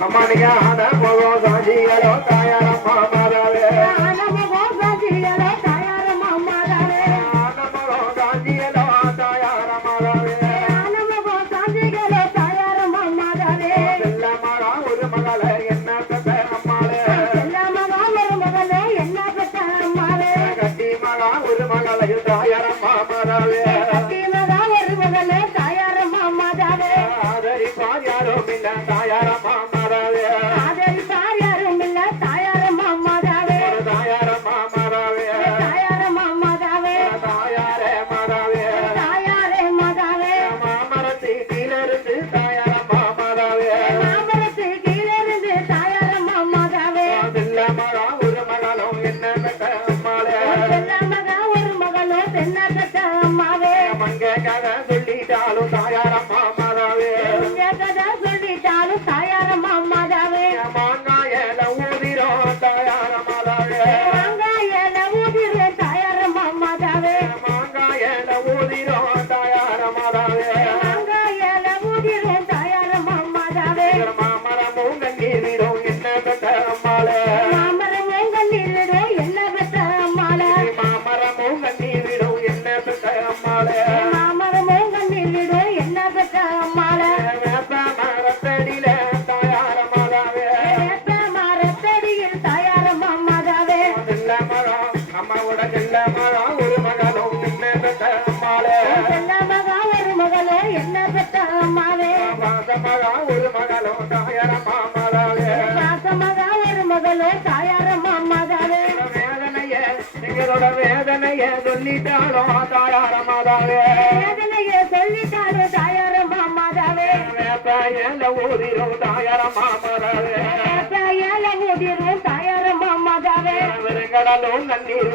அம்மானியா ஆன போகோ சாஜிகளோ தாயாரம்மா மாதாவே ஆன போகோ சாஜிகளோ தாயாரம்மா மாதாவே ஆன போகோ சாஜிகளோ தாயாரம்மா மாதாவே ஆன போகோ சாஜிகளோ தாயாரம்மா மாதாவே செல்லமகா ஒரு மகளே என்ன பெற்ற அம்மாளே செல்லமகா ஒரு மகளே என்ன பெற்ற அம்மாளே கட்டி மகா ஒரு மகளே தாயாரம்மா மாதாவே கட்டி மகா ஒரு மகளே தாயாரம்மா மாதாவே ஆதரிப்பார் யாரும் இல்ல தாயாரம்மா சொல்லிட்டாலும் தாயாரம்மா மாதாவே சொல்லிட்டாலும் தாயாரம்மா மாதாவே மாங்காயல ஊதிரும் தாயாரம்மா மாதாவே மாங்காயல ஊதிரும் தாயாரம்மா மாதாவே மாங்காயல ஊதிரும் தாயாரம்மா மாதாவே மாங்காயல ஊதிரும் தாயாரம்மா மாதாவே மாமரமும் கண்ணீரிடும் என்ன பெற்ற அம்மாளே மாமரமும் கண்ணீரிடும் என்ன பெற்ற அம்மாளே மாமரமும் கண்ணீரிடும் என்ன பெற்ற அம்மாளே அம்மாவோட செல்லமகா ஒரு மகளும் என்ன பெற்ற அம்மாளே செல்லமகா ஒரு மகளும் என்ன பெற்ற அம்மாவே வாசமகா ஒரு மகளும் தாயாரம்மா மாதாவே வாசமகா ஒரு மகளும் தாயாரம்மா மாதாவே வேதனைய எங்களோட வேதனைய சொல்லிட்டாலும் தாயாரம்மா மாதாவே வேதனைய சொல்லிட்டாலும் தாயாரம்மா மாதாவே வேப்பையில ஊதிரும் தாயாரம்மா மாதாவே வேப்பையில ஊதிரும் தாயாரம்மா மாதாவே கடலும் நன்னீர்